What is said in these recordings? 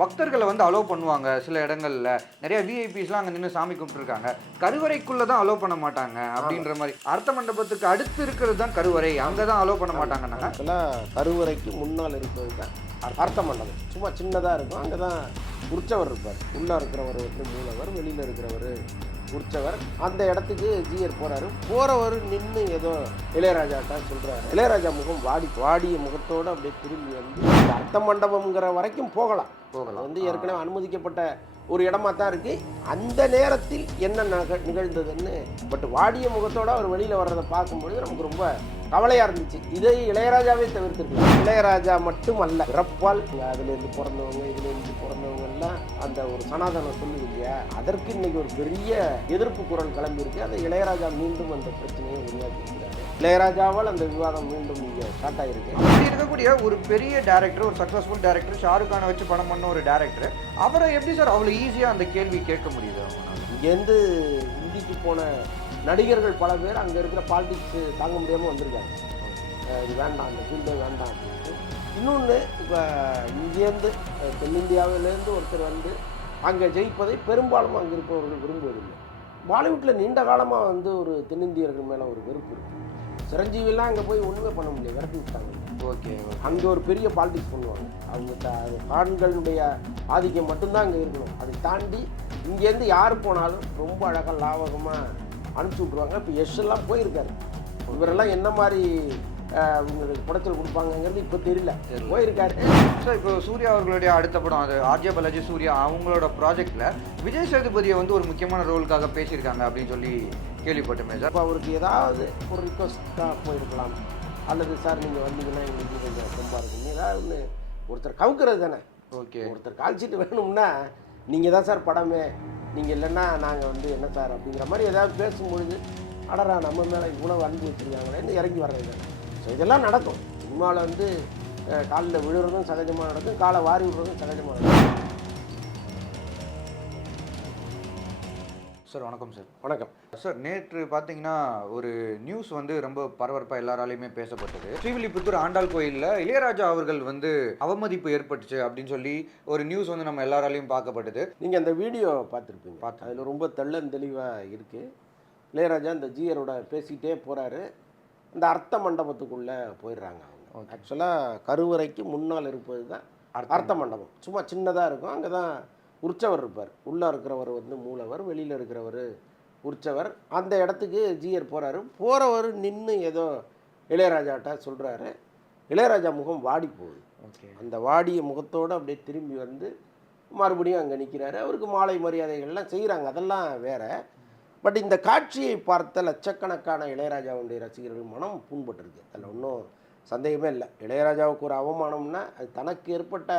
பக்தர்களை வந்து அலோவ் பண்ணுவாங்க சில இடங்கள்ல. நிறைய விஐபிஸ்லாம் அங்க நின்னு சாமி கும்பிட்டுருக்காங்க. கருவறைக்குள்ள தான் அலோவ் பண்ண மாட்டாங்க அப்படின்ற மாரி. அர்த்த மண்டபத்துக்கு அடுத்து இருக்கிறது தான் கருவறை. அங்க தான் அலோவ் பண்ண மாட்டாங்கன்னாங்க. ஆக்சுவலாக கருவறைக்கு முன்னால் இருப்பது தான் அர்த்த மண்டபம். சும்மா சின்னதாக இருக்கும். அங்கே தான் உற்சவர் இருப்பார். உள்ளே இருக்கிறவர் வந்து மூலவர், வெளியில் இருக்கிறவர் உற்சவர். அந்த இடத்துக்கு ஜிஆர் போகிறாரு. போகிறவர் நின்று ஏதோ இளையராஜாட்டா சொல்கிறாரு. இளையராஜா முகம் வாடிய முகத்தோடு அப்படியே திரும்பி வந்து இந்த அர்த்த மண்டபம்ங்கிற வரைக்கும் போகலாம். வந்து ஏற்கனவே அனுமதிக்கப்பட்ட ஒரு இடமா தான் இருக்குது. அந்த நேரத்தில் என்ன நிகழ்ந்ததுன்னு பட் வாடிய முகத்தோடு அவர் வெளியில் வர்றதை பார்க்கும்பொழுது நமக்கு ரொம்ப கவலையாக இருந்துச்சு. இதை இளையராஜாவே தவிர்த்துருக்கலாம். இளையராஜா மட்டும் அல்ல, பிறப்பால் அதுலேருந்து பிறந்தவங்க இதுலேருந்து பிறந்தவங்க எல்லாம் அந்த ஒரு சனாதனம் சொல்லுது இல்லையா, அதற்கு இன்னைக்கு ஒரு பெரிய எதிர்ப்பு குரல் கிளம்பியிருக்கு. அதை இளையராஜா மீண்டும் அந்த பிரச்சனையை உருவாக்கியிருக்கிறாரு. இளையராஜாவால் அந்த விவாதம் மீண்டும் இங்கே ஸ்டார்ட் ஆகிருக்கு. அப்படி இருக்கக்கூடிய ஒரு பெரிய டேரக்டர், ஒரு சக்ஸஸ்ஃபுல் டேரக்டர், ஷாருக் கானை வச்சு படம் பண்ண ஒரு டேரக்டர், அவரை எப்படி சார் அவ்வளோ ஈஸியாக அந்த கேள்வி கேட்க முடியுது? இங்கேருந்து இந்திக்கு போன நடிகர்கள் பல பேர் அங்கே இருக்கிற பாலிடிக்ஸ் தாங்க முடியாமல் வந்திருக்காங்க. இது வேண்டாம், அந்த ஃபீல்டே வேண்டாம் அப்படின்ட்டு. இன்னொன்று, இப்போ இங்கேருந்து தென்னிந்தியாவிலேருந்து ஒருத்தர் வந்து அங்கே ஜெயிப்பதை பெரும்பாலும் அங்கே இருப்பவர்கள் விரும்புவதில்லை. பாலிவுட்டில் நீண்ட காலமாக வந்து ஒரு தென்னிந்தியர்கள் மேலே ஒரு வெறுப்பு இருக்குது. சிரஞ்சீவிலாம் அங்கே போய் ஒன்றுமே பண்ண முடியல, விரட்டி விட்டாங்க. ஓகே, அங்கே ஒரு பெரிய பாலிடிக்ஸ் பண்ணுவாங்க. அவங்க ஆண்களுடைய ஆதிக்கம் மட்டும்தான் அங்கே இருக்கணும். அதை தாண்டி இங்கேருந்து யார் போனாலும் ரொம்ப அழகாக லாவகமாக அனுப்பிச்சி விட்ருவாங்க. இப்போ எல்லாம் போயிருக்காரு. இவரெல்லாம் என்ன மாதிரி உங்களுக்கு குடைச்சல் கொடுப்பாங்கங்கிறது இப்போ தெரியல, போயிருக்காரு. சார், இப்போ சூர்யா அவர்களுடைய அடுத்த படம், அது ஆர்ஜே பாலாஜி சூர்யா அவங்களோட ப்ராஜெக்டில் விஜய் சேதுபதியை வந்து ஒரு முக்கியமான ரோலுக்காக பேசியிருக்காங்க அப்படின்னு சொல்லி கேள்விப்பட்டேன் சார். இப்போ அவருக்கு ஏதாவது ஒரு ரிக்வஸ்ட்டாக போயிருக்கலாம், அல்லது சார் நீங்கள் வந்தீங்கன்னா எங்களுக்கு கொஞ்சம் ரொம்ப இருக்குங்க, ஏதாவது ஒன்று ஒருத்தர் கவுக்கிறது தானே. ஓகே, ஒருத்தர் கால்ஷீட்டு வேணும்னா நீங்கள் தான் சார் படமே, நீங்கள் இல்லைன்னா நாங்கள் வந்து என்ன சார் அப்படிங்கிற மாதிரி ஏதாவது பேசும்பொழுது, அடரா நம்ம மேலே இவ்வளோ அன்பு வச்சுருக்காங்களேன்னு இறங்கி வர்றது தானே. ஸோ இதெல்லாம் நடக்கும். சினிமாவில் வந்து காலில் விழுறதும் சகஜமாக நடக்கும், காலை வாரி விடுறதும் சகஜமாக நடக்கும். சார் வணக்கம். சார் வணக்கம் சார். நேற்று பார்த்தீங்கன்னா ஒரு நியூஸ் வந்து ரொம்ப பரபரப்பாக எல்லாராலையுமே பேசப்பட்டது. ஸ்ரீவில்லிபுத்தூர் ஆண்டாள் கோயிலில் இளையராஜா அவர்கள் வந்து அவமதிப்பு ஏற்பட்டுச்சு அப்படின்னு சொல்லி ஒரு நியூஸ் வந்து நம்ம எல்லாராலையும் பார்க்கப்பட்டது. நீங்கள் அந்த வீடியோ பார்த்துருப்பீங்க. அதில் ரொம்ப தெளிவாக இருக்குது. இளையராஜா இந்த ஜிஆரோட பேசிக்கிட்டே போகிறாரு. இந்த அர்த்த மண்டபத்துக்குள்ளே போயிடுறாங்க அவங்க. ஆக்சுவலாக கருவறைக்கு முன்னால் இருப்பது தான் அர்த்த மண்டபம். சும்மா சின்னதாக இருக்கும். அங்கே தான் உற்சவர் இருப்பார். உள்ளே இருக்கிறவர் வந்து மூலவர், வெளியில் இருக்கிறவர் உற்சவர். அந்த இடத்துக்கு ஜிஆர் போகிறாரு. போகிறவர் நின்று ஏதோ இளையராஜாட்ட சொல்கிறாரு. இளையராஜா முகம் வாடி போகுது. அந்த வாடிய முகத்தோடு அப்படியே திரும்பி வந்து மறுபடியும் அங்கே நிற்கிறாரு. அவருக்கு மாலை மரியாதைகள்லாம் செய்கிறாங்க, அதெல்லாம் வேறு. பட் இந்த காட்சியை பார்த்த லட்சக்கணக்கான இளையராஜாவுடைய ரசிகர்கள் மனம் புண்பட்டுருக்கு. அதில் ஒன்றும் சந்தேகமே இல்லை. இளையராஜாவுக்கு ஒரு அவமானம்னா அது தனக்கு ஏற்பட்ட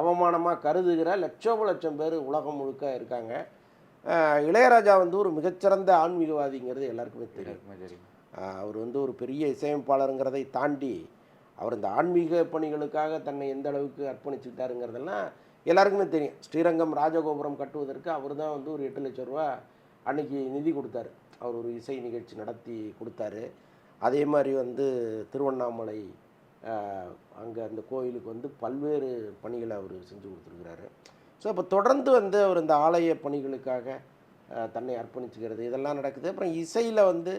அவமானமாக கருதுகிற லட்சம் பேர் உலகம் முழுக்க இருக்காங்க. இளையராஜா வந்து ஒரு மிகச்சிறந்த ஆன்மீகவாதிங்கிறது எல்லாருக்குமே தெரியும். அவர் வந்து ஒரு பெரிய இசையமைப்பாளருங்கிறதை தாண்டி அவர் இந்த ஆன்மீக பணிகளுக்காக தன்னை எந்த அளவுக்கு அர்ப்பணிச்சுட்டாருங்கிறதெல்லாம் எல்லாருக்குமே தெரியும். ஸ்ரீரங்கம் ராஜகோபுரம் கட்டுவதற்கு அவர் தான் வந்து ஒரு 8 லட்சம் ரூபா அன்றைக்கி நிதி கொடுத்தாரு. அவர் ஒரு இசை நிகழ்ச்சி நடத்தி கொடுத்தாரு. அதே மாதிரி வந்து திருவண்ணாமலை அங்கே அந்த கோயிலுக்கு வந்து பல்வேறு பணிகளை அவர் செஞ்சு கொடுத்துருக்கிறாரு. ஸோ அப்போ தொடர்ந்து வந்து அவர் இந்த ஆலய பணிகளுக்காக தன்னை அர்ப்பணிச்சுக்கிறது இதெல்லாம் நடக்குது. அப்புறம் இசையில் வந்து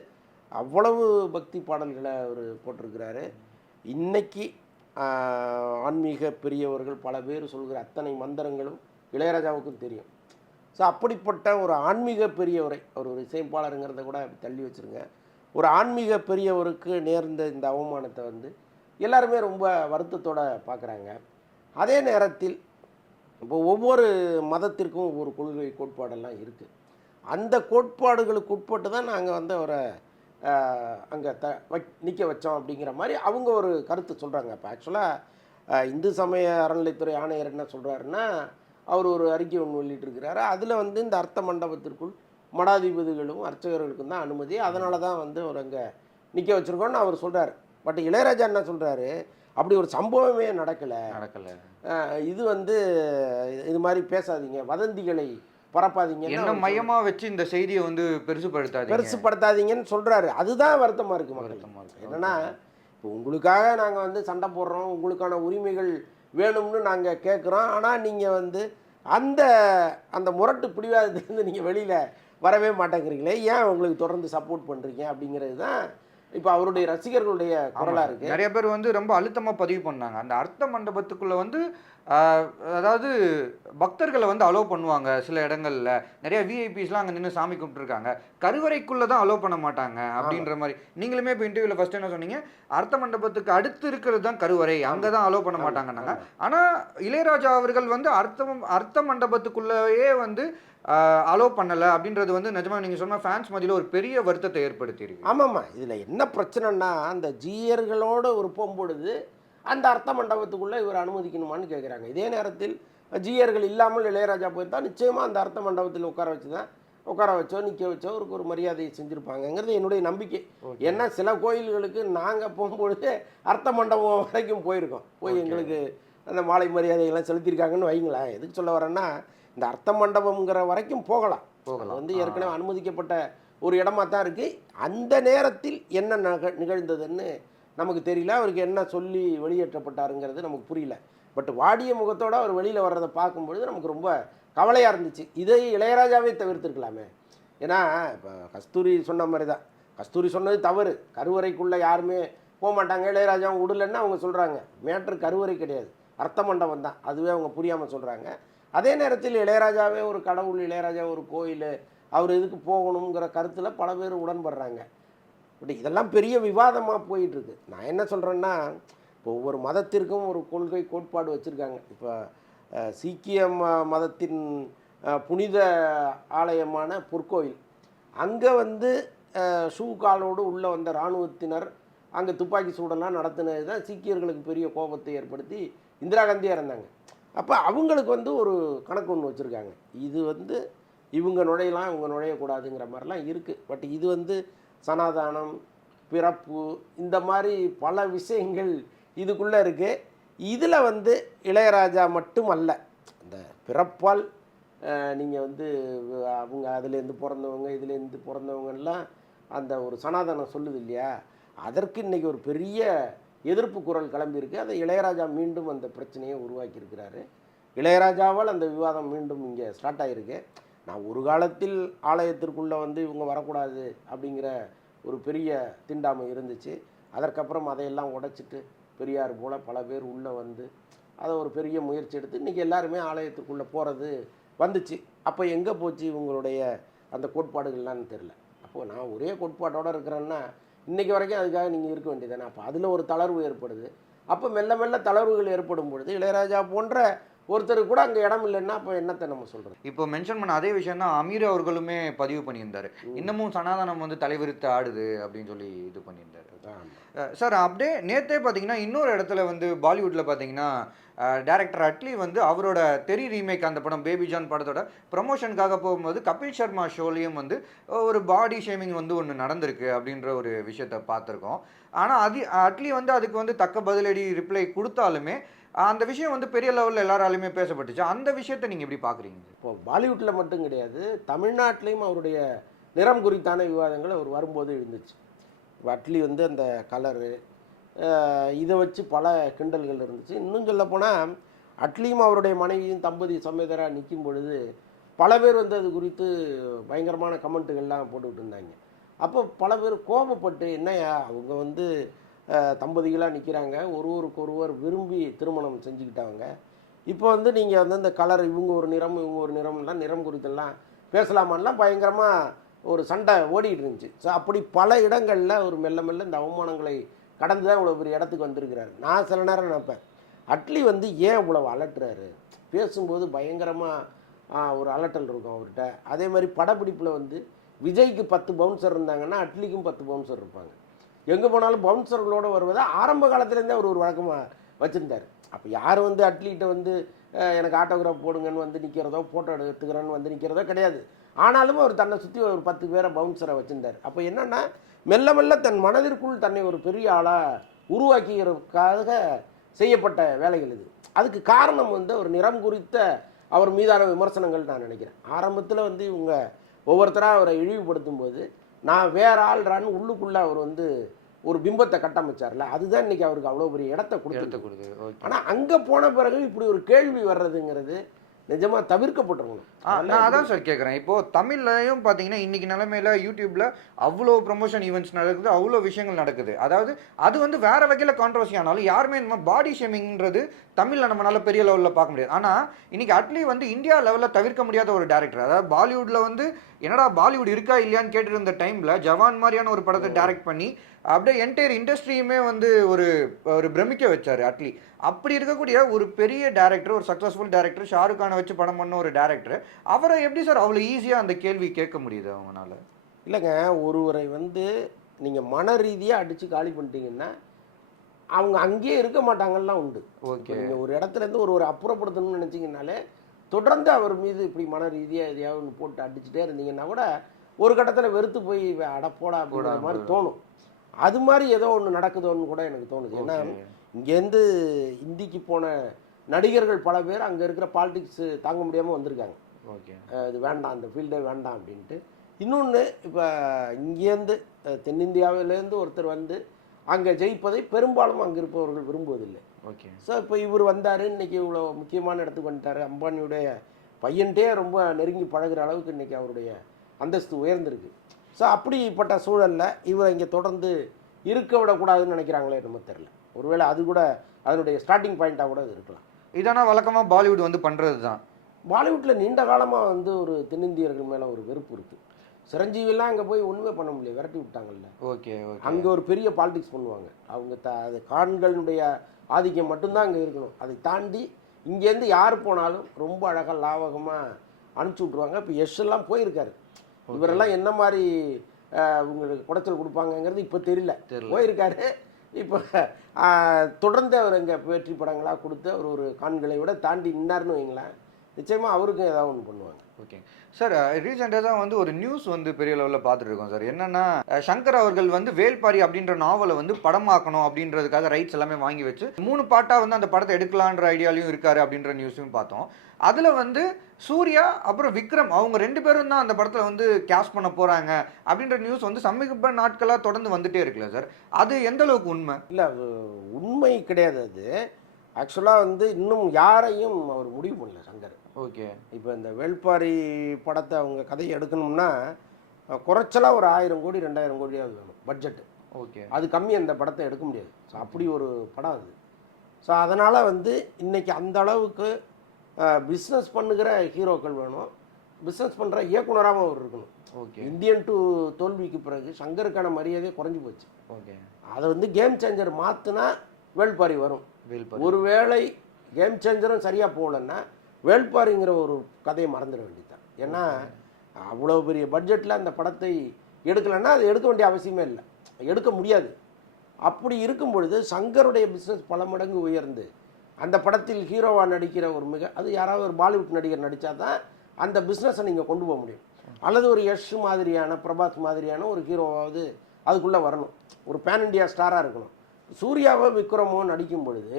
அவ்வளவு பக்தி பாடல்களை அவர் போட்டிருக்கிறாரு. இன்றைக்கி ஆன்மீக பெரியவர்கள் பல பேர் சொல்கிற அத்தனை மந்திரங்களும் இளையராஜாவுக்கும் தெரியும். ஸோ அப்படிப்பட்ட ஒரு ஆன்மீக பெரியவரை, அவர் ஒரு இசையமைப்பாளருங்கிறத கூட தள்ளி வச்சுருங்க, ஒரு ஆன்மீக பெரியவருக்கு நேர்ந்த இந்த அவமானத்தை வந்து எல்லாருமே ரொம்ப வருத்தத்தோடு பார்க்குறாங்க. அதே நேரத்தில் இப்போ ஒவ்வொரு மதத்திற்கும் ஒவ்வொரு கொள்கை கோட்பாடெல்லாம் இருக்குது. அந்த கோட்பாடுகளுக்கு உட்பட்டு தான் நாங்கள் வந்து அவரை அங்கே நிற்க வச்சோம் அப்படிங்கிற மாதிரி அவங்க ஒரு கருத்து சொல்கிறாங்க. இப்போ ஆக்சுவலாக இந்து சமய அறநிலைத்துறை ஆணையர் என்ன சொல்கிறாருன்னா, அவர் ஒரு அறிக்கை ஒன்று வெளியிட்டிருக்கிறாரு. அதில் வந்து இந்த அர்த்த மண்டபத்திற்குள் மடாதிபதிகளும் அர்ச்சகர்களுக்கும் தான் அனுமதி, அதனால தான் வந்து அவர் அங்கே நிற்க வச்சுருக்கோன்னு அவர் சொல்கிறார். பட் இளையராஜா என்ன சொல்கிறாரு, அப்படி ஒரு சம்பவமே நடக்கலை, இது வந்து இது மாதிரி பேசாதீங்க, வதந்திகளை பரப்பாதீங்க, என்ன மையமா வச்சு இந்த செய்தியை வந்து பெருசுப்படுத்தாதீங்கன்னு சொல்கிறாரு. அதுதான் வருத்தமாக இருக்குது மக்களுக்கு. என்னென்னா, இப்போ உங்களுக்காக நாங்கள் வந்து சண்டை போடுறோம், உங்களுக்கான உரிமைகள் வேணும்னு நாங்கள் கேட்குறோம். ஆனால் நீங்கள் வந்து அந்த அந்த முரட்டு பிடிவாதத்துலேருந்து நீங்கள் வெளியில் வரவே மாட்டேங்கிறீங்களே, ஏன் உங்களுக்கு தொடர்ந்து சப்போர்ட் பண்ணுறீங்க அப்படிங்கிறது தான் இப்போ அவருடைய ரசிகர்களுடைய குரலாக இருக்குது. நிறைய பேர் வந்து ரொம்ப அழுத்தமாக பதிவு பண்ணாங்க. அந்த அர்த்த மண்டபத்துக்குள்ள வந்து ஆ, அதாவது பக்தர்களை வந்து அலோவ் பண்ணுவாங்க சில இடங்கள்ல. நிறைய விஐபிஸ்லாம் அங்கே நின்று சாமி கும்பிட்டுருக்காங்க. கருவறைக்குள்ள தான் அலோவ் பண்ண மாட்டாங்க அப்படின்ற மாதிரி. நீங்களுமே இப்போ இன்டர்வியூவில் ஃபர்ஸ்ட் என்ன சொன்னீங்க, அர்த்த மண்டபத்துக்கு அடுத்து இருக்கிறது தான் கருவறை, அங்கே தான் அலோவ் பண்ண மாட்டாங்கன்னாங்க. ஆனால் இளையராஜா அவர்கள் வந்து அர்த்த மண்டபத்துக்குள்ளேயே வந்து அலோவ் பண்ணலை அப்படின்றது வந்து நிஜமா நீங்கள் சொன்ன ஃபேன்ஸ் மத்தியில் ஒரு பெரிய வருத்தத்தை ஏற்படுத்தியிருக்கு. ஆமாம்மா, இதில் என்ன பிரச்சனைன்னா அந்த ஜீயர்களோடு ஒரு போகும்பொழுது அந்த அர்த்த மண்டபத்துக்குள்ளே இவர் அனுமதிக்கணுமான்னு கேட்குறாங்க. இதே நேரத்தில் ஜீயர்கள் இல்லாமல் இளையராஜா போயிருந்தா நிச்சயமாக அந்த அர்த்த மண்டபத்தில் உட்கார வச்சோ நிற்க வச்சோ அவருக்கு ஒரு மரியாதையை செஞ்சுருப்பாங்கங்கிறது என்னுடைய நம்பிக்கை. ஏன்னா சில கோயில்களுக்கு நாங்கள் போகும்பொழுது அர்த்த மண்டபம் வரைக்கும் போய் எங்களுக்கு அந்த மாலை மரியாதைகள்லாம் செலுத்தியிருக்காங்கன்னு வைங்களேன். எதுக்கு சொல்ல வரேன்னா, இந்த அர்த்த மண்டபம்ங்கிற வரைக்கும் போகலாம். வந்து ஏற்கனவே அனுமதிக்கப்பட்ட ஒரு இடமா தான் இருக்குது. அந்த நேரத்தில் என்ன நிகழ்ந்ததுன்னு நமக்கு தெரியல. அவருக்கு என்ன சொல்லி வெளியேற்றப்பட்டாருங்கிறது நமக்கு புரியல. பட் வாடிய முகத்தோடு அவர் வெளியில் வர்றதை பார்க்கும்பொழுது நமக்கு ரொம்ப கவலையாக இருந்துச்சு. இதை இளையராஜாவே தவிர்த்துருக்கலாமே. ஏன்னா இப்போ கஸ்தூரி சொன்ன மாதிரி தான், கஸ்தூரி சொன்னது தவறு. கருவறைக்குள்ளே யாருமே போக மாட்டாங்க, இளையராஜாவும் விடலன்னு அவங்க சொல்கிறாங்க. மேட்ரு கருவறை கிடையாது, அர்த்த மண்டபம் தான். அதுவே அவங்க புரியாமல் சொல்கிறாங்க. அதே நேரத்தில் இளையராஜாவே ஒரு கடவுள், இளையராஜா ஒரு கோயில், அவர் எதுக்கு போகணுங்கிற கருத்தில் பல பேர் உடன்படுறாங்க. பட் இதெல்லாம் பெரிய விவாதமாக போயிட்டுருக்கு. நான் என்ன சொல்கிறேன்னா, இப்போ ஒவ்வொரு மதத்திற்கும் ஒரு கொள்கை கோட்பாடு வச்சுருக்காங்க. இப்போ சீக்கிய மதத்தின் புனித ஆலயமான பொற்கோயில், அங்கே வந்து ஷூ காலோடு உள்ளே வந்த இராணுவத்தினர் அங்கே துப்பாக்கி சூடெல்லாம் நடத்தினது தான் சீக்கியர்களுக்கு பெரிய கோபத்தை ஏற்படுத்தி இந்திரா காந்தியாக இருந்தாங்க. அப்போ அவங்களுக்கு வந்து ஒரு கணக்கு ஒன்று வச்சுருக்காங்க. இது வந்து இவங்க நுழையலாம், இவங்க நுழையக்கூடாதுங்கிற மாதிரிலாம் இருக்குது. பட் இது வந்து சனாதானம், பிறப்பு, இந்த மாதிரி பல விஷயங்கள் இதுக்குள்ளே இருக்குது. இதில் வந்து இளையராஜா மட்டும் அல்ல, இந்த பிறப்பால் நீங்கள் வந்து அவங்க அதுலேருந்து பிறந்தவங்க இதுலேருந்து பிறந்தவங்கெல்லாம் அந்த ஒரு சனாதனம் சொல்லுது இல்லையா, அதற்கு இன்றைக்கி ஒரு பெரிய எதிர்ப்பு குரல் கிளம்பியிருக்கு. அதை இளையராஜா மீண்டும் அந்த பிரச்சனையை உருவாக்கியிருக்கிறாரு. இளையராஜாவால் அந்த விவாதம் மீண்டும் இங்கே ஸ்டார்ட் ஆகிருக்கு. நான் ஒரு காலத்தில் ஆலயத்திற்குள்ளே வந்து இவங்க வரக்கூடாது அப்படிங்கிற ஒரு பெரிய திண்டாமை இருந்துச்சு. அதற்கப்புறம் அதையெல்லாம் உடைச்சிட்டு பெரியார் போல் பல பேர் உள்ளே வந்து அதை ஒரு பெரிய முயற்சி எடுத்து இன்றைக்கி எல்லாருமே ஆலயத்துக்குள்ளே போகிறது வந்துச்சு. அப்போ எங்கே போச்சு இவங்களுடைய அந்த கோட்பாடுகள்லான்னு தெரில. அப்போது நான் ஒரே கோட்பாட்டோடு இருக்கிறேன்னா இன்றைக்கி வரைக்கும் அதுக்காக நீங்கள் இருக்க வேண்டியதானே. அப்போ அதில் ஒரு தளர்வு ஏற்படுது. அப்போ மெல்ல மெல்ல தளர்வுகள் ஏற்படும் பொழுது இளையராஜா போன்ற ஒருத்தருக்கு கூட அங்கே இடம் இல்லைன்னா அப்போ என்னத்தை நம்ம சொல்கிறோம். இப்போ மென்ஷன் பண்ண அதே விஷயம் தான் அமீர் அவர்களுமே பதிவு பண்ணியிருந்தார். இன்னமும் சனாதனம் வந்து தலைவிரித்து ஆடுது அப்படின்னு சொல்லி இது பண்ணியிருந்தார். சார் அப்படியே நேற்றே பார்த்தீங்கன்னா இன்னொரு இடத்துல வந்து பாலிவுட்டில் பார்த்தீங்கன்னா டைரக்டர் அட்லி வந்து அவரோட தெரி ரீமேக் அந்த படம் பேபி ஜான் படத்தோட ப்ரமோஷனுக்காக போகும்போது கபில் சர்மா ஷோலையும் வந்து ஒரு பாடி ஷேமிங் வந்து ஒன்று நடந்திருக்கு அப்படின்ற ஒரு விஷயத்தை பார்த்துருக்கோம். ஆனால் அட்லி வந்து அதுக்கு வந்து தக்க பதிலடி ரிப்ளை கொடுத்தாலுமே அந்த விஷயம் வந்து பெரிய லெவலில் எல்லாராலையுமே பேசப்பட்டுச்சு. அந்த விஷயத்தை நீங்கள் எப்படி பார்க்குறீங்க? இப்போது பாலிவுட்டில் மட்டும் கிடையாது, தமிழ்நாட்டிலையும் அவருடைய நிறம் குறித்தான விவாதங்கள் அவர் வரும்போது இருந்துச்சு. அட்லி வந்து அந்த கலரு இதை வச்சு பல கிண்டல்கள் இருந்துச்சு. இன்னும் சொல்லப்போனால் அட்லியும் அவருடைய மனைவியும் தம்பதி சமேதராக நிற்கும் பொழுது பல பேர் வந்து அது குறித்து பயங்கரமான கமெண்ட்டுகள்லாம் போட்டுக்கிட்டு இருந்தாங்க. அப்போ பல பேர் கோபப்பட்டு, என்னையா அவங்க வந்து தம்பதிகளாக நிற்கிறாங்க, ஒருவருக்கொருவர் விரும்பி திருமணம் செஞ்சுக்கிட்டாங்க, இப்போ வந்து நீங்கள் வந்து இந்த கலர் இவங்க ஒரு நிறம் இவங்க ஒரு நிறம்லாம் நிறம் குறித்தெல்லாம் பேசலாமான்லாம் பயங்கரமாக ஒரு சண்டை ஓடிட்டு இருந்துச்சு. ஸோ அப்படி பல இடங்களில் ஒரு மெல்ல மெல்ல இந்த அவமானங்களை கடந்து தான் இவ்வளோ பெரிய இடத்துக்கு வந்திருக்கிறாரு. நான் சில நேரம் நினைப்பேன், அட்லி வந்து ஏன் இவ்வளோ அலட்டுறாரு, பேசும்போது பயங்கரமாக ஒரு அலட்டல் இருக்கும் அவர்கிட்ட. அதே மாதிரி படப்பிடிப்பில் வந்து விஜய்க்கு 10 பவுன்சர் இருந்தாங்கன்னா அட்லிக்கும் 10 பவுன்சர் இருப்பாங்க. எங்கே போனாலும் பவுன்சர்களோடு வருவதை ஆரம்ப காலத்துலேருந்தே அவர் ஒரு வழக்கமாக வச்சுருந்தார். அப்போ யார் வந்து அட்லீட்டை வந்து எனக்கு ஆட்டோகிராஃப் போடுங்கன்னு வந்து நிற்கிறதோ ஃபோட்டோ எடுத்துக்கிறேன்னு வந்து நிற்கிறதோ கிடையாது. ஆனாலும் அவர் தன்னை சுற்றி ஒரு 10 பேரை பவுன்சரை வச்சுருந்தார். அப்போ என்னென்னா மெல்ல மெல்ல தன் மனதிற்குள் தன்னை ஒரு பெரிய ஆளாக உருவாக்கிக்கிறதுக்காக செய்யப்பட்ட வேலைகள் இது. அதுக்கு காரணம் வந்து ஒரு நிறம் குறித்த அவர் மீதான விமர்சனங்கள் நான் நினைக்கிறேன். ஆரம்பத்தில் வந்து இவங்க ஒவ்வொருத்தராக அவரை இழிவுபடுத்தும் போது நான் வேற ஆள்றான்னு உள்ளுக்குள்ளே அவர் வந்து ஒரு பிம்பத்தை கட்டமைச்சார்ல, அதுதான் இன்னைக்கு அவருக்கு அவ்வளோ பெரிய இடத்த எடுத்து கொடுத்து. கொடுது. ஓகே. ஆனால் அங்கே போன பிறகு இப்படி ஒரு கேள்வி வர்றதுங்கிறது நிஜமா தவிர்க்கப்பட்டிருக்கணும். நான் அதான் சார் கேட்குறேன். இப்போ தமிழ்லயும் பார்த்தீங்கன்னா, இன்னைக்கு நிலைமையில யூடியூப்ல அவ்வளோ ப்ரமோஷன் ஈவெண்ட்ஸ் நடக்குது, அவ்வளோ விஷயங்கள் நடக்குது. அதாவது அது வந்து வேற வகையில் கான்ட்ரவர்சி ஆனாலும் யாருமே இந்த மாதிரி பாடி ஷேமிங்ன்றது தமிழில் நம்மளால பெரிய லெவலில் பார்க்க முடியாது. ஆனால் இன்னைக்கு அட்லி வந்து இந்தியா லெவலில் தவிர்க்க முடியாத ஒரு டேரக்டர். அதாவது பாலிவுட்டில் வந்து என்னடா பாலிவுட் இருக்கா இல்லையான்னு கேட்டுட்டு இருந்த டைமில் ஜவான் மாதிரியான ஒரு படத்தை டைரக்ட் பண்ணி அப்படியே என்டையர் இண்டஸ்ட்ரியுமே வந்து ஒரு ஒரு பிரமிக்க வச்சார் அட்லி. அப்படி இருக்கக்கூடிய ஒரு பெரிய டேரக்டர், ஒரு சக்ஸஸ்ஃபுல் டேரக்டர், ஷாருக் கானை வச்சு படம் பண்ண ஒரு டேரக்டர், அவரை எப்படி சார் அவ்வளோ ஈஸியாக அந்த கேள்வி கேட்க முடியுது அவங்களால? இல்லைங்க, ஒருவரை வந்து நீங்கள் மன ரீதியாக அடித்து காலி பண்ணிட்டீங்கன்னா அவங்க அங்கேயே இருக்க மாட்டாங்கலாம் உண்டு. ஓகே. நீங்கள் ஒரு இடத்துலேருந்து ஒருவரை அப்புறப்படுத்தணும்னு நினச்சிங்கனாலே தொடர்ந்து அவர் மீது இப்படி மன ரீதியாக எதையாவது ஒன்று போட்டு அடிச்சுட்டே இருந்தீங்கன்னா கூட ஒரு கட்டத்தில் வெறுத்து போய் அடப்போடா அப்படிங்கிற மாதிரி தோணும். அது மாதிரி ஏதோ ஒன்று நடக்குதோன்னு கூட எனக்கு தோணுது. ஏன்னா இங்கேருந்து இந்திக்கு போன நடிகர்கள் பல பேர் அங்கே இருக்கிற பாலிடிக்ஸ் தாங்க முடியாமல் வந்திருக்காங்க. ஓகே. இது வேண்டாம், அந்த ஃபீல்டே வேண்டாம் அப்படின்ட்டு. இன்னொன்று, இப்போ இங்கேருந்து தென்னிந்தியாவிலேருந்து ஒருத்தர் வந்து அங்கே ஜெயிப்பதை பெரும்பாலும் அங்கே இருப்பவர்கள் விரும்புவதில்லை. ஓகே. ஸோ இப்போ இவர் வந்தார், இன்றைக்கி இவ்வளோ முக்கியமான இடத்துக்கு வந்துட்டார், அம்பானியுடைய பையன்ட்டே ரொம்ப நெருங்கி பழகிற அளவுக்கு இன்றைக்கி அவருடைய அந்தஸ்து உயர்ந்திருக்கு. ஸோ அப்படிப்பட்ட சூழலில் இவரை இங்கே தொடர்ந்து இருக்க விடக்கூடாதுன்னு நினைக்கிறாங்களே நம்ம தெரில. ஒருவேளை அது கூட அதனுடைய ஸ்டார்டிங் பாயிண்ட்டாக கூட அது இருக்கலாம். இதானா வழக்கமாக பாலிவுட் வந்து பண்ணுறது தான். பாலிவுட்டில் நீண்ட காலமாக வந்து ஒரு தென்னிந்தியர்கள் மேலே ஒரு வெறுப்பு இருக்குது. சிரஞ்சீவிலாம் அங்கே போய் ஒன்றுமே பண்ண முடியல, விரட்டி விட்டாங்கல்ல. ஓகே. அங்கே ஒரு பெரிய பாலிடிக்ஸ் பண்ணுவாங்க அவங்க. அது கான்களுடைய ஆதிக்கம் மட்டும்தான் அங்கே இருக்கணும். அதை தாண்டி இங்கேருந்து யார் போனாலும் ரொம்ப அழகாக லாவகமாக அனுப்பிச்சி விட்ருவாங்க. இப்போ யஷ் எல்லாம் போயிருக்காரு. இவரெல்லாம் என்ன மாதிரி உங்களுக்கு குடைச்சல் கொடுப்பாங்கங்கிறது இப்போ தெரியல. போயிருக்காரு. இப்போ தொடர்ந்து அவர் இங்கே வெற்றி படங்களாக கொடுத்து அவர் ஒரு கான்களை விட தாண்டி நின்னார்னு வைங்களேன், நிச்சயமாக அவருக்கும் ஏதாவது ஒன்று பண்ணுவாங்க. Okay sir. ரீசெண்டாக தான் வந்து ஒரு நியூஸ் வந்து பெரிய லெவலில் பார்த்துட்டு இருக்கோம் சார். என்னன்னா, சங்கர் அவர்கள் வந்து வேல்பாரி அப்படின்ற நாவலை வந்து படமாக்கணும் அப்படின்றதுக்காக ரைட்ஸ் எல்லாமே வாங்கி வச்சு 3 பாட்டாக வந்து அந்த படத்தை எடுக்கலான்ற ஐடியாலையும் இருக்காரு அப்படின்ற நியூஸையும் பார்த்தோம். அதில் வந்து சூர்யா அப்புறம் விக்ரம் அவங்க 2 பேரும் தான் அந்த படத்தில் வந்து கேஸ்ட் பண்ண போகிறாங்க அப்படின்ற நியூஸ் வந்து சமீப நாட்களாக தொடர்ந்து வந்துட்டே இருக்குல்ல சார், அது எந்த அளவுக்கு உண்மை? இல்லை, அது உண்மை கிடையாது. அது ஆக்சுவலாக வந்து இன்னும் யாரையும் அவர் முடிவு பண்ணல சங்கர். ஓகே. இப்போ இந்த வேள்பாரி படத்தை அவங்க கதையை எடுக்கணும்னா குறைச்சலாக ஒரு 1000 கோடி 2000 கோடியாவது வேணும் பட்ஜெட்டு. ஓகே. அது கம்மி அந்த படத்தை எடுக்க முடியாது. ஸோ அப்படி ஒரு படம் அது. ஸோ அதனால் வந்து இன்றைக்கி அந்த அளவுக்கு பிஸ்னஸ் பண்ணுகிற ஹீரோக்கள் வேணும், பிஸ்னஸ் பண்ணுற இயக்குனராகவும் அவர் இருக்கணும். ஓகே. இந்தியன் டூ தோல்விக்கு பிறகு சங்கருக்கான மரியாதையே குறைஞ்சி போச்சு. ஓகே. அதை வந்து கேம் சேஞ்சர் மாற்றினா வேள்பாரி வரும். ஒருவேளை கேம் சேஞ்சரும் சரியாக போகலன்னா வேள்பாரிங்கிற ஒரு கதையை மறந்துட வேண்டியதுதான். ஏன்னா அவ்வளோ பெரிய பட்ஜெட்டில் அந்த படத்தை எடுக்கலைன்னா அது எடுக்க வேண்டிய அவசியமே இல்லை, எடுக்க முடியாது. அப்படி இருக்கும் பொழுது சங்கருடைய பிஸ்னஸ் பல மடங்கு உயர்ந்து அந்த படத்தில் ஹீரோவாக நடிக்கிற ஒரு அது யாராவது ஒரு பாலிவுட் நடிகர் நடித்தா தான் அந்த பிஸ்னஸை நீங்கள் கொண்டு போக முடியும். அல்லது ஒரு யஷ் மாதிரியான, பிரபாஸ் மாதிரியான ஒரு ஹீரோவாவது அதுக்குள்ளே வரணும், ஒரு பேன் இண்டியா ஸ்டாராக இருக்கணும். சூர்யாவோ விக்ரமோ நடிக்கும் பொழுது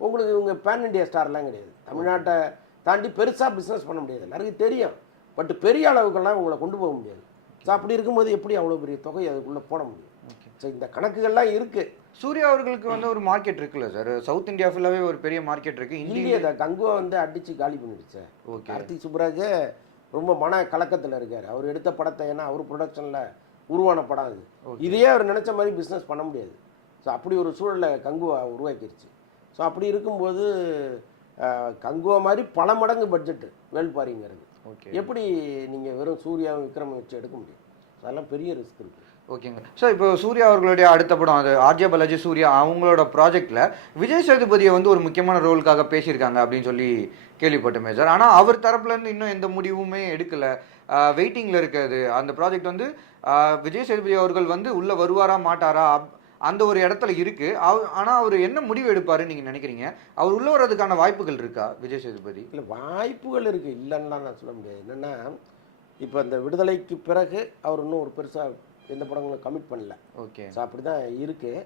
உங்களுக்கு இவங்க பேன் இண்டியா ஸ்டார்லாம் கிடையாது. தமிழ்நாட்டை தாண்டி பெருசாக பிஸ்னஸ் பண்ண முடியாது, எல்லாருக்கும் தெரியும். பட் பெரிய அளவுக்கெல்லாம் உங்களை கொண்டு போக முடியாது. ஸோ அப்படி இருக்கும்போது எப்படி அவ்வளோ பெரிய தொகை அதுக்குள்ளே போட முடியும்? ஸோ இந்த கணக்குகள்லாம் இருக்குது. சூர்யா அவர்களுக்கு வந்து ஒரு மார்க்கெட் இருக்குல்ல சார், சவுத் இந்தியா ஃபுல்லாகவே ஒரு பெரிய மார்க்கெட் இருக்குது. இந்தியா தான் கங்குவா வந்து அடித்து காலி பண்ணிடுச்சு. ஓகே. கார்த்திக் சுப்ராஜே ரொம்ப மன கலக்கத்தில் இருக்கார். அவர் எடுத்த படத்தை, ஏன்னா அவர் ப்ரொடக்ஷனில் உருவான படம் அது. இதையே அவர் நினச்ச மாதிரி பிஸ்னஸ் பண்ண முடியாது. ஸோ அப்படி ஒரு சூழலை கங்குவா உருவாக்கிடுச்சு. ஸோ அப்படி இருக்கும்போது கங்குவா மாதிரி பல மடங்கு பட்ஜெட்டு வேள்பாரிங்கிறது. ஓகே. எப்படி நீங்கள் வெறும் சூர்யாவும் விக்ரம வச்சு எடுக்க முடியும்? அதெல்லாம் பெரிய ரிஸ்க் இருக்குது. ஓகேங்க சார். இப்போ சூர்யா அவர்களுடைய அடுத்த படம் அது ஆர்ஜே பாலாஜி சூர்யா அவங்களோட ப்ராஜெக்டில் விஜய் சேதுபதியை வந்து ஒரு முக்கியமான ரோலுக்காக பேசியிருக்காங்க அப்படின்னு சொல்லி கேள்விப்பட்டோமே சார். ஆனால் அவர் தரப்புலேருந்து இன்னும் எந்த முடிவுமே எடுக்கலை, வெயிட்டிங்கில் இருக்காது அந்த ப்ராஜெக்ட். வந்து விஜய் சேதுபதி அவர்கள் வந்து உள்ளே வருவாரா மாட்டாரா அந்த ஒரு இடத்துல இருக்கு. ஆனால் அவர் என்ன முடிவு எடுப்பாருன்னு நீங்கள் நினைக்கிறீங்க? அவர் உள்ள வர்றதுக்கான வாய்ப்புகள் இருக்கா விஜய் சேதுபதி? இல்லை, வாய்ப்புகள் இருக்குது, இல்லைன்னா நான் சொல்ல முடியாது. என்னென்னா இப்போ இந்த விடுதலைக்கு பிறகு அவர் இன்னும் ஒரு பெருசாக எந்த படங்களும் கமிட் பண்ணல. ஓகே. ஸோ அப்படி தான் இருக்குது.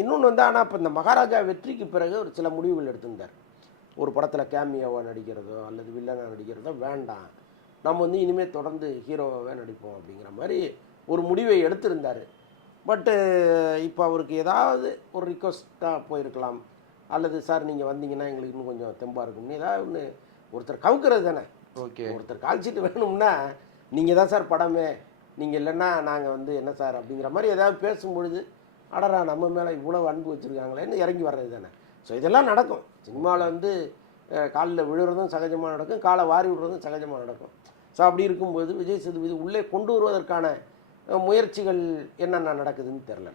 இன்னொன்று வந்து, ஆனால் இப்போ இந்த மகாராஜா வெற்றிக்கு பிறகு ஒரு சில முடிவுகள் எடுத்திருந்தார். ஒரு படத்தில் கேமியாவாக நடிக்கிறதோ அல்லது வில்லனாக நடிக்கிறதோ வேண்டாம், நம்ம வந்து இனிமேல் தொடர்ந்து ஹீரோவாகவே நடிப்போம் அப்படிங்கிற மாதிரி ஒரு முடிவை எடுத்திருந்தார். பட்டு இப்போ அவருக்கு ஏதாவது ஒரு ரிக்வஸ்ட்டாக போயிருக்கலாம், அல்லது சார் நீங்கள் வந்தீங்கன்னா எங்களுக்கு இன்னும் கொஞ்சம் தெம்பாக இருக்கும்னு ஏதாவது ஒன்று ஒருத்தர் கவுக்கிறது தானே. ஓகே. ஒருத்தர் கால்ஷீட் வேணும்னா நீங்கள் தான் சார் படமே, நீங்கள் இல்லைன்னா நாங்கள் வந்து என்ன சார் அப்படிங்கிற மாதிரி ஏதாவது பேசும்பொழுது அடரா நம்ம மேலே இவ்வளோ அன்பு வச்சுருக்காங்களேன்னு இறங்கி வர்றது தானே. ஸோ இதெல்லாம் நடக்கும் சினிமாவில் வந்து. காலில் விழுறதும் சகஜமாக நடக்கும், காலை வாரி விடுறதும் சகஜமாக நடக்கும். ஸோ அப்படி இருக்கும்போது விஜய் சேதுபதி உள்ளே கொண்டு வருவதற்கான முயற்சிகள் என்னென்ன நடக்குதுன்னு தெரில.